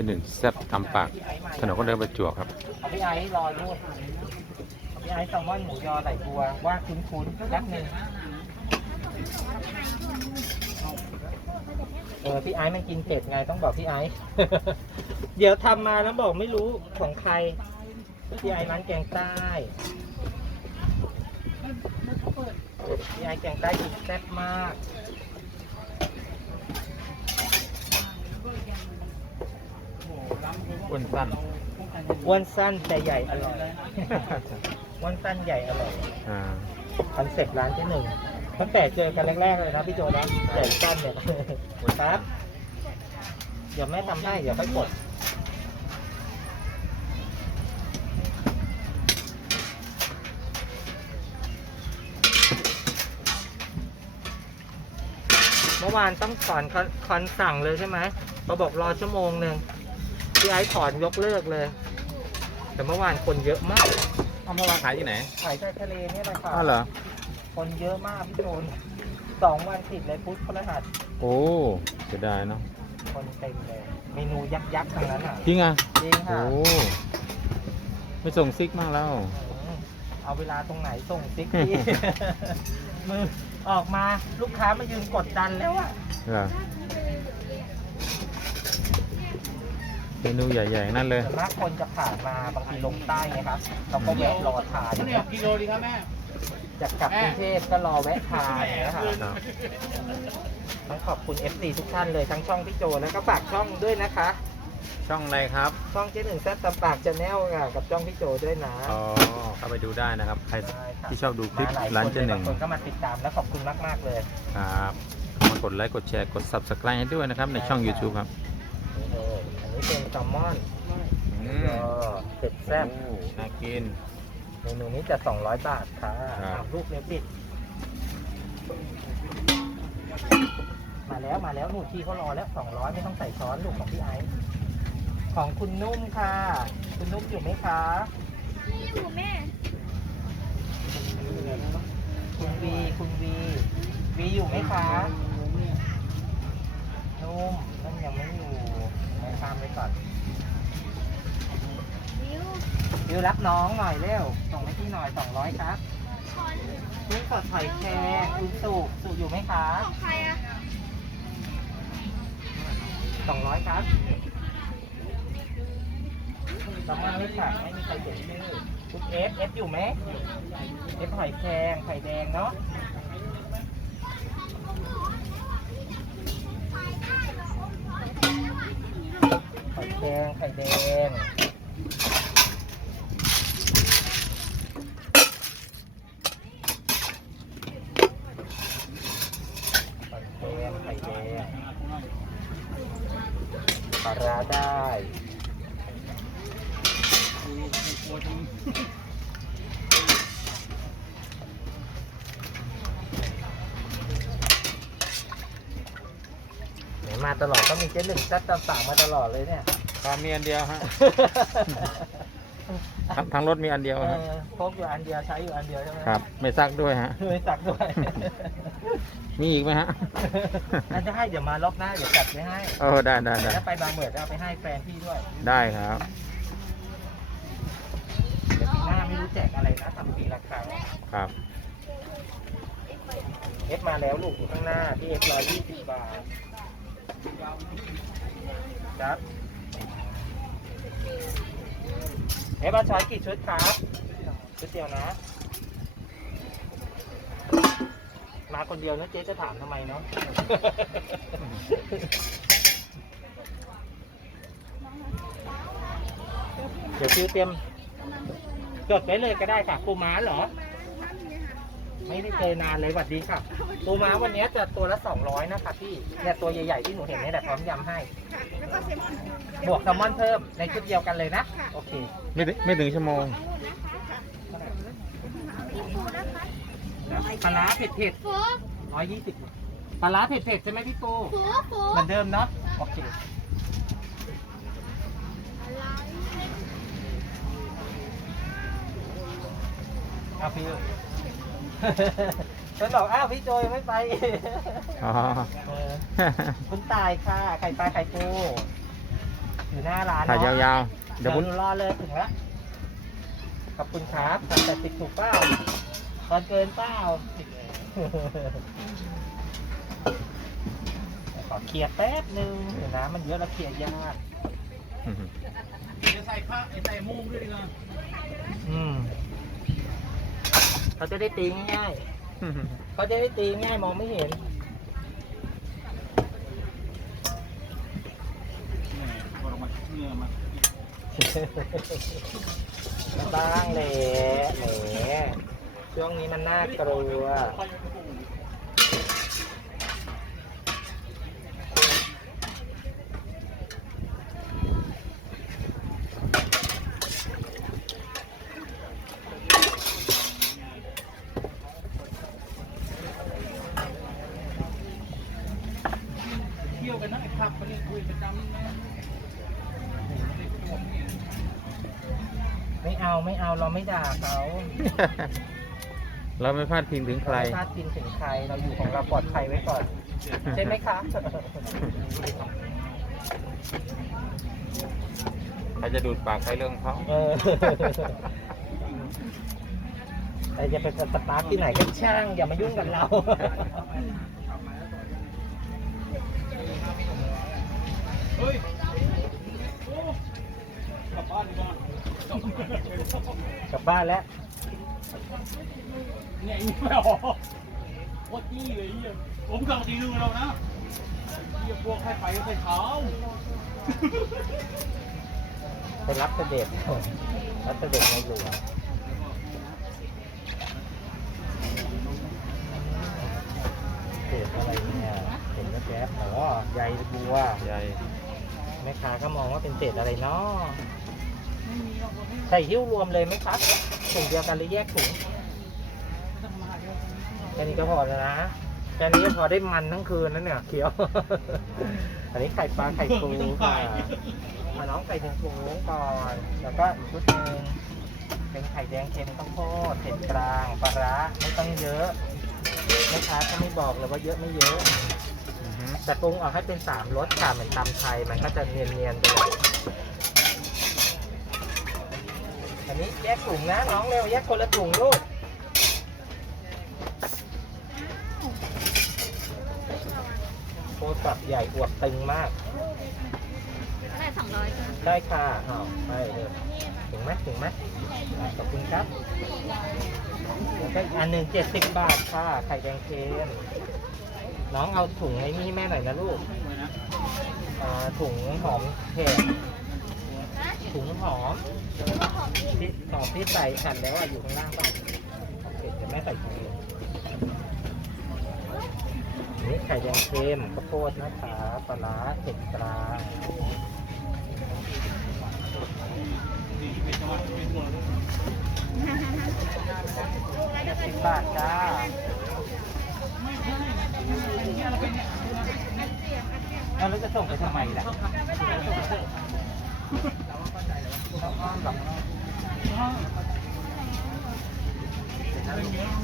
ที่หนึ่งแซ่บตำปากถนนก็เดินประจวบครับพี่ไอ้รอลูกพี่ไอ้แซลมอนหมูยอไหลบัวว่าคุ้นๆแป๊บหนึ่งเออพี่ไอ้มันกินเผ็ดไงต้องบอกพี่ไอ้เดี๋ยวทำมาแล้วบอกไม่รู้ของใครพี่ไอ้ร้านแกงใต้พี่ไอ้แกงใต้กินแซ่บมาก อ้วนสั้นอ้วนสั้นแต่ใหญ่อร่อย อ้วนสั้นใหญ่อร่อยอ่าคอนเซ็ปต์ร้านที่หนึ่งตั้งแต่เจอกันแรกๆเลยนะพี่โจนะใหญ่สั้นเนี่ยครับเดี๋ยวแม่ทำให้เดี๋ยวค่อยกดเมื่อวานต้องถอนคอนคอนสั่งเลยใช่ไหมเราบอกรอชั่วโมงหนึ่ง พี่ไอ้ถอนยกเลิกเลย แต่เมื่อวานคนเยอะมากเอามาวางขายที่ไหนขายใต้ทะเลเนี่ยแหละค่ะอ้าวเหรอ คนเยอะมากพี่โจนสองวันติดเลยพุธพฤหัสโอ้เสียดายเนาะคนเต็มเลย เมนูยักษ์ยักษ์ๆทั้งนั้นอะจริงอะ จริงโอ้ค่ะไม่ส่งซิกมากแล้ว อืมเอาเวลาตรงไหนส่งซิกพี่ มือออกมาลูกค้ามายืนกดดันแล้วอะ เหรอ เมนูใหญ่ๆนั่นเลย ส่วนมากคนจะผ่านมาบางทีลงใต้ไงครับเราก็แวะรอทานข้าวเหนียวกิโลดีครับแม่จะกลับกรุงเทพก็รอแวะทานนะครับครับ ต้องขอบคุณ FC ทุกท่านเลยทั้งช่องพี่โจแล้วก็ฝากช่องด้วยนะคะ ช่องอะไรครับ ช่องเจ๊หนึ่งแซ่บตำปากจะแนลกับช่องพี่โจด้วยนะอ๋อ เข้าไปดูได้นะครับ ใครได้ครับที่ชอบดูคลิปมาหลายร้านคนเจหนึ่งบางคนก็มาติดตามและขอบคุณมากๆเลย ครับมากดไลค์ กดแชร์ กด subscribe ให้ด้วยนะครับ ในช่อง YouTube ครับนี่ เลยอันนี้เป็นแซลมอนอืก็เผ็ดแซ่บโอ้น่ากิน เมนูนี้จะ 200 บาทค่ะครับอ้าวลูกเนี้ยปิด มาแล้วมาแล้วหนูที่เขารอแล้ว 200 ไม่ต้องใส่ช้อนลูกของพี่ไอซ์ของคุณนุ่มค่ะ คุณนุ่มอยู่ไหมคะ นี่อยู่แม่ คุณวี คุณวี วีอยู่ไหมคะนุ่มนั่นยังไม่อยู่ไม่ ข้ามไปก่อนนิ้ววิวรับน้องหน่อยเร็วส่งให้พี่หน่อย200ครับช้อนนี่สดหอยแครงคุณสุสุอยู่ไหมคะของใครอะ200ครับสำนักไม่ฝากไม่มีใครเขียนชื่อคุณเอฟเอฟอยู่ไหมเอฟหอยแครงไข่แดงเนาะหอยแครง ไข่แดง ไข่แดง ไข่แดงปลาร้าได้ไหนมาตลอดต้องมีเจ๊หนึ่งจัดตามสั่งมาตลอดเลยเนี่ย ครับมีอันเดียวฮะทั้งทั้งรถมีอันเดียวเอฮะอพกอยู่อันเดียวใช้อยู่อันเดียวใช่ไหมครับ ไม่ซักด้วยฮะ ไม่สักด้วยมีอีกไหมฮะนั่นจะให้เดี๋ยวมารอบหน้าเดี๋ยวจัดไว้ให้เออได้ได้ได้ถ้าไปบางเหมือดเอาไปให้แฟนพี่ด้วยได้ครับ เดี๋ยวปีหน้าไม่รู้แจกอะไรนะทำปีละครั้งครับ เอฟมาแล้วลูกอยู่ข้างหน้าที่เอฟร้อยยี่สิบบาทครับ เอ๊บ้าช้อยกี่ชุดครับ ชุดเดียวนะ มาคนเดียวนะเจ๊จะถามทำไมเนาะ เดี๋ยวคิวเตรียมจดไว้เลยก็ได้ค่ะปูม้าเหรอ ไม่ได้เจอนานเลยสวัสดีค่ะปูม้าวันนี้จะตัวละ 200 นะคะพี่เนี่ยตัวใหญ่ๆที่หนูเห็นนี่แหละพร้อมยำให้ แล้วก็เซลมอนบวกแซลมอนเพิ่มในชุดเดียวกันเลยนะ โอเคไม่ถึงไม่ถึงชั่วโมงปลาร้าเผ็ดเผ็ดฟูร้อยยี่สิบปลาร้าเผ็ดเผ็ดใช่ไหมพี่ปูฟูฟูเหมือนเดิมเนาะโอเคเอาพี่ ฉันบอกอ้าวพี่โจยังไม่ไปอ๋อ เออคุณตายค่ะ ไข่ปลาไข่ปูอยู่หน้าร้านถ่ายเนาะยาวๆ เดี๋เดี๋ยยววผมหนูรอเลยถึงแล้วขอบคุณครับแต่แต่ติดถูกเปล่าตอนเกินเปล่าขอเคลียร์แป๊บนึงเดี๋ยวน้ำมันเยอะแล้วเคลียร์ยากจะใส่ผ้าใส่มุ้งด้วยดีกว่าอืม เขาจะได้ตีง่ายๆเขาจะได้ตีง่ายมองไม่เห็นพอเรามาเนื้อมาบ้างเลยแหมช่วงนี้มันน่ากลัว เที่ยวกันนะไอ้ขับมันนี่คุยประจำนะ ไม่เอาไม่เอาเราไม่ด่าเขาเราไม่พลาดพิงถึงใครไม่พลาดพิงถึงใครเราอยู่ของเราปลอดภัยไว้ก่อนใช่ไหมคะใครจะดูดปากใครเรื่องเขาเออแต่จะเป็นสตาร์ทที่ไหนก็ช่าง อย่ามายุ่งกับเรา เฮ้ยโอ้ กลับบ้านดีกว่ากลับบ้านแล้วเนี่ยอีไม่ออกโคตรจี้เลยเฮียผมกลับตีนึงเรานะเฮียพวกให้ไปก็ไปเท้าไปรับเสด็จรับเสด็จในหลวงเศษอะไรเนี่ยเห็นแล้วแก๊บอ๋อใยบัวใหญ่ แม่ค้าก็มองว่าเป็นเศษอะไรเนาะใส่หิ้วรวมเลยไหมครับถุงเดียวกันหรือแยกถุงแค่นี้ก็พอแล้วนะแค่นี้ก็พอได้มันทั้งคืนนั่นเนี่ยเขียว อันนี้ไข่ปลาไข่ปูค่ะเอาน้องใส่ถุงถุงก่อน แล้วก็อีกชุดหนึ่งเป็นไข่แดงเค็มข้าวโพดเผ็ดกลางปลาร้าไม่ต้องเยอะแม่ค้าก็ไม่บอกเลยว่าเยอะไม่เยอะอือฮึ แต่ปรุงออกให้เป็นสามรสค่ะเหมือนตำไทยมันก็จะเนียนๆไปเลยอันนี้แยกถุงนะน้องเร็วแยกคนละถุงลูกโคตรใหญ่อวบตึงมาก ได้สองร้อยจ้ะได้ค่ะอ้าวไปเลยถึงไหมถึงไหมขอบคุณครับแล้วก็อีกอันหนึ่งเจ็ดสิบบาทค่ะไข่แดงเค็ม น้องเอาถุงไอ้นี่แม่หน่อยนะลูกอ่าถุงหอมเห็ดถุงหอมที่หอมที่ใส่หั่นแล้วอะอยู่ข้างล่างป่ะโอเคจะไม่ใส่ถุงเลยนี่ไข่แดงเค็มข้าวโพดนะคะปลาร้าเผ็ดกลางสิบบาทจ้า แล้วจะส่งไปทำไมล่ะ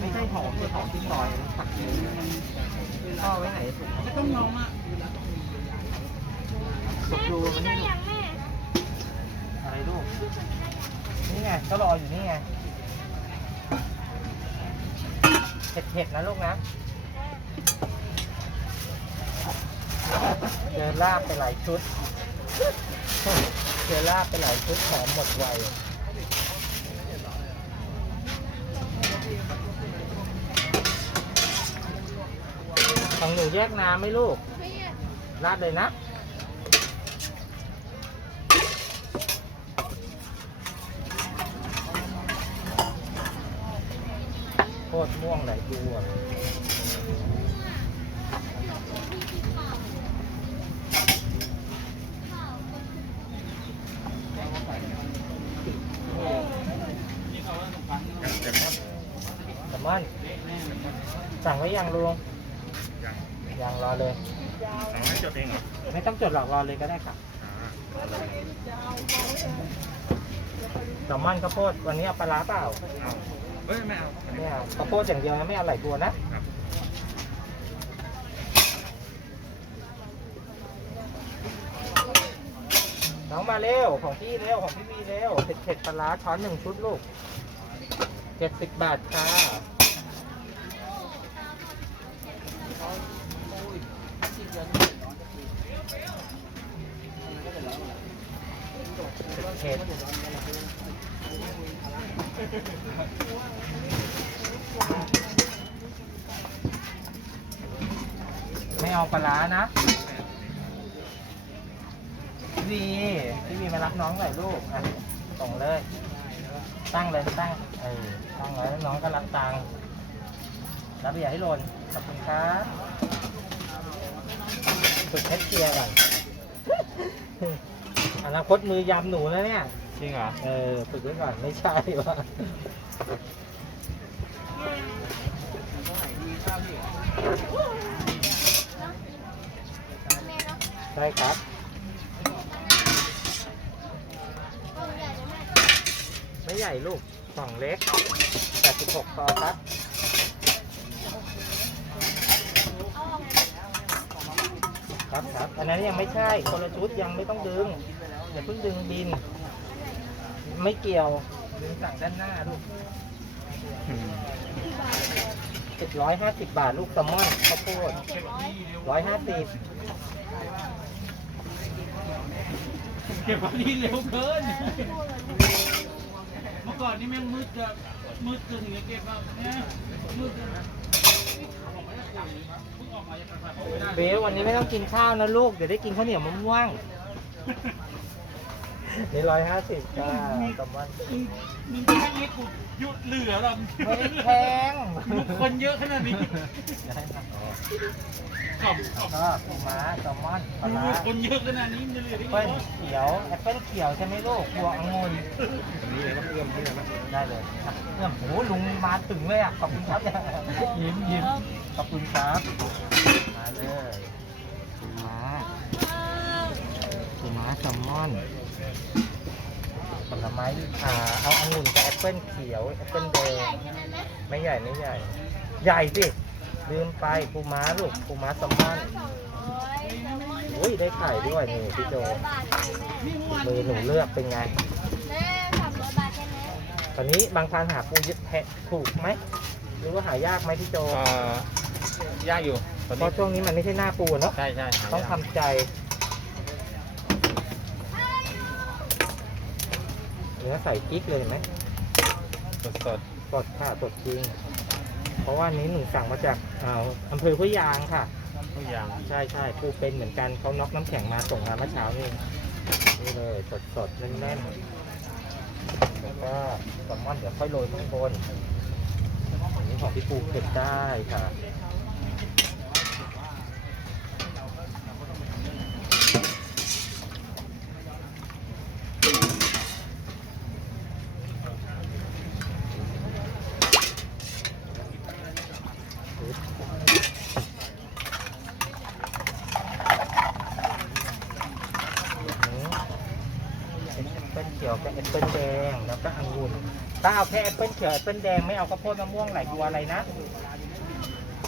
ไม่ใช่หอมคือหอมที่ซอยมันผักเยอะพ่อไว้ไหนถุงไม่ต้องน้องอะสุกรูมันได้นี่ยังแม่อะไรลูก นี่ไงก็รออยู่นี่ไงเผ็ดๆนะลูกนะ เจอลาบไปหลายชุด เจอลาบไปหลายชุดหอมหมดไวของหนูแยกน้ำไหมลูก ราดเลยนะ โคตรม่วงไหลดูอะแซลมอน สั่งไว้ยังลุงยังรอเลย สั่งให้จดเองเหรอไม่ต้องจดหรอกรอเลยก็ได้ค่ะแซลมอนข้าวโพดวันนี้เอาปลาร้าเปล่าเอาเฮ้ยไม่เอาเนี่ยข้าวโพดอย่างเดียวนะไม่เอาไหลตัวนะครับน้องมาเร็วของพี่เร็วของพี่มีเร็วเผ็ดเผ็ดปลาร้าช้อนหนึ่งชุดลูกเจ็ดสิบบาทค่ะ เผ็ดไม่เอาปลาร้านะพี่วีพี่วีมารับน้องหน่อยลูกอะส่งเลย ตั้งเลยตั้งเออตั้งไว้แล้วน้องก็รับตังค์รับอย่าให้หล่นขอบคุณครับฝึกแคชเชียร์ก่อน อนาคตมือยำหนูแล้วเนี่ย จริงเหรอ เออฝึกไว้ก่อนไม่ใช่วะใช่ครับ ไม่ใหญ่ลูกกล่องเล็ก86พอครับ ครับครับอันนั้นยังไม่ใช่คนละชุดยังไม่ต้องดึงอย่าเพิ่งดึงบิน ไม่เกี่ยวดึงสั่งด้านหน้าลูกเจ็ดร้อืม750บบาทลูกแซลมอนข้าวโพด150เก็บวันนี้เร็วเกิน เมื่อก่อนนี่แม่งมืดจะมืดจะถึงจะเก็บแบบเนี้ยมืดจะ เบลวันนี้ไม่ต้องกินข้าวนะลูก เดี๋ยวได้กินข้าวเหนียวมะม่วง นี่ร้อยห้าสิบจ้าแซลมอนมึงมึงจะให้กูหยุดเหลือหรอไม่ได้แพงมึงคนเยอะขนาดนี้ได้ครับขอบขอบก็ปูม้าแซลมอนปลามึร้างคนเยอะขนาดนี้มันจะเหลือได้แอปไงเปิ้ลวะเขียวแอปเปิ้ลเขียวใช่ไหมลูกบวกองุ่นนี่เลยต้องเอื้อมที่ไหนได้เลยอะเอื้อมโหลุงมาถึงเลยอะขอบคุณครับยิ้มยิ้มขอบคุณครับมาเลยปูม้าปูม้าแซลมอน ผลไม้อ่าเอาองุ่นกับแอปเปิ้ลเขียวแอปเปิ้ลแดงไม่ใหญ่ไม่ใหญ่ ใหญ่สิลืมไปปูม้าลูกปูม้าแซลมอนอุ้ยได้ไข่ด้วยนี่พี่โจมือหนูเลือกเป็นไงตอนนี้บางทานหาปูยึดแพะถูกไหมหรือว่าหายากไหมพี่โจเอ่อยากอยู่ตอนเพนี้ราะช่วงนี้มันไม่ใช่หน้าปูเนาะใช่ใช่หายากต้องทำใจ นื้อใส่กิ๊กเลยเห็นไหมสดสดสดค่ะสดจริง เพราะว่านี้หนูสั่งมาจากอ่าอำเภอห้วยยางค่ะๆทุกอย่างใช่ใช่ปูเป็นเหมือนกันเขาน็อกน้ำแข็งมาส่งมาเมื่อเช้านี่นี่เลยสดสดๆแน่นๆแล้วก็แซลมอนเดี๋ยวค่อยโรยข้างบนอันนี้ของพี่ปูเก็บได้ค่ะ แอปเปิ้ลเขียวกับแอปเปิ้ลแดงแล้วก็องุ่น ถ้าเอาแค่แอปเปิ้ลเขียวแอปเปิ้ลแดงไม่เอาข้าวโพดมะม่วงไหลบัวอะไรนะ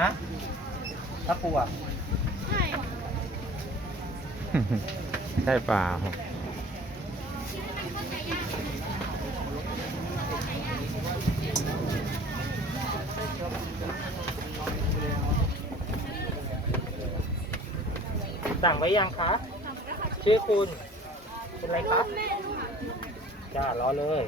ฮะถ้าปูอะใช่เปล่าสั่งไว้ยังคะ ชื่อคุณคุณอะไรคะจ้ารอเลย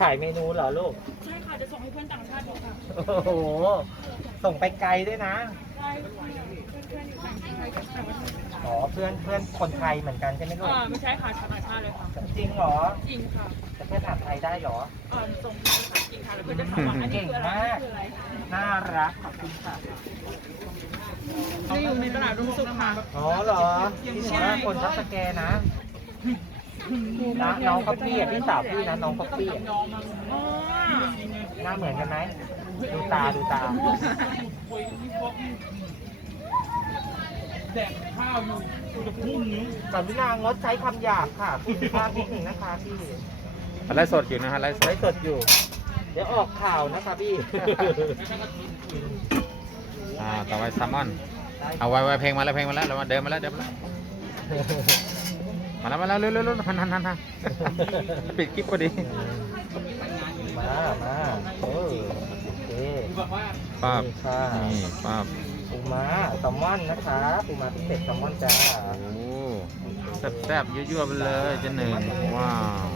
ถ่ายเมนูเหรอลูก ใช่ค่ะจะส่งให้เพื่อนต่างชาติดูค่ะโอ้โห ส่งไปไกลด้วยนะ ใช่เพื่อนๆอยู่ต่างไทยกับต่างประเทศอ๋อ เพื่อนเพื่อนคนไทยเหมือนกันใช่ไหมลูก อ่าไม่ใช่ค่ะชาวต่างชาติเลยค่ะ จริงเหรอจริงค่ะจะเพื่อนถามไทยได้เหรอ อ่าส่งให้ค่ะจริงค่ะแล้วเพื่อนจะถามว่าอันนี้คืออะไรอันนี้คืออะไรน่ารักขอบคุณค่ะ จะอยู่ในตลาดรุ่งสุขค่ะ อ๋อเหรอที่หนูว่าคนทับสแกนะ นะน้องคอปปี้อะพี่สาวพี่นะน้องคอปปี้อะอ๋อหน้าเหมือนกันไหมดูตาดูตาคุยนี่พวกแดกข้าวอยู่กูจะพุ่งนิ้วกรุณางดใช้คำหยาบค่ะคุณภาพนิดหนึ่งนะคะพี่อะไรสดอยู่นะฮะไลฟ์สไลดฟ์สดอยู่ เดี๋ยวออกข่าวนะคะพี่อ่าต่อไปแซลมอน เอาไว้ไว้เพลงมาแล้วเพลงมาแล้วเรามาเดินมาแล้วเดินมาแล้ว มาแล้วมาแล้วเร็วเร็วเร็วหันหันหันหันปิดคลิปพอดีมา มาเออโอเคป้าบนี่ค่ะนี่ป้าบปูม้าแซลมอนนะคะปูม้าพิเศษแซลมอนจ้าโอ้แซ่บๆยั่วๆไปเลยเจ๊หนึ่งว้าว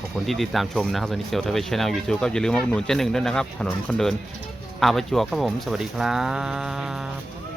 ขอบคุณที่ติดตามชมนะครับตอนนี้เกียวทวีชแนลยูทูบก็อย่าลืมมาอุดหนุนเจ๊หนึ่งด้วยนะครับ ถนนคนเดิน อาประจวบครับผม สวัสดีครับ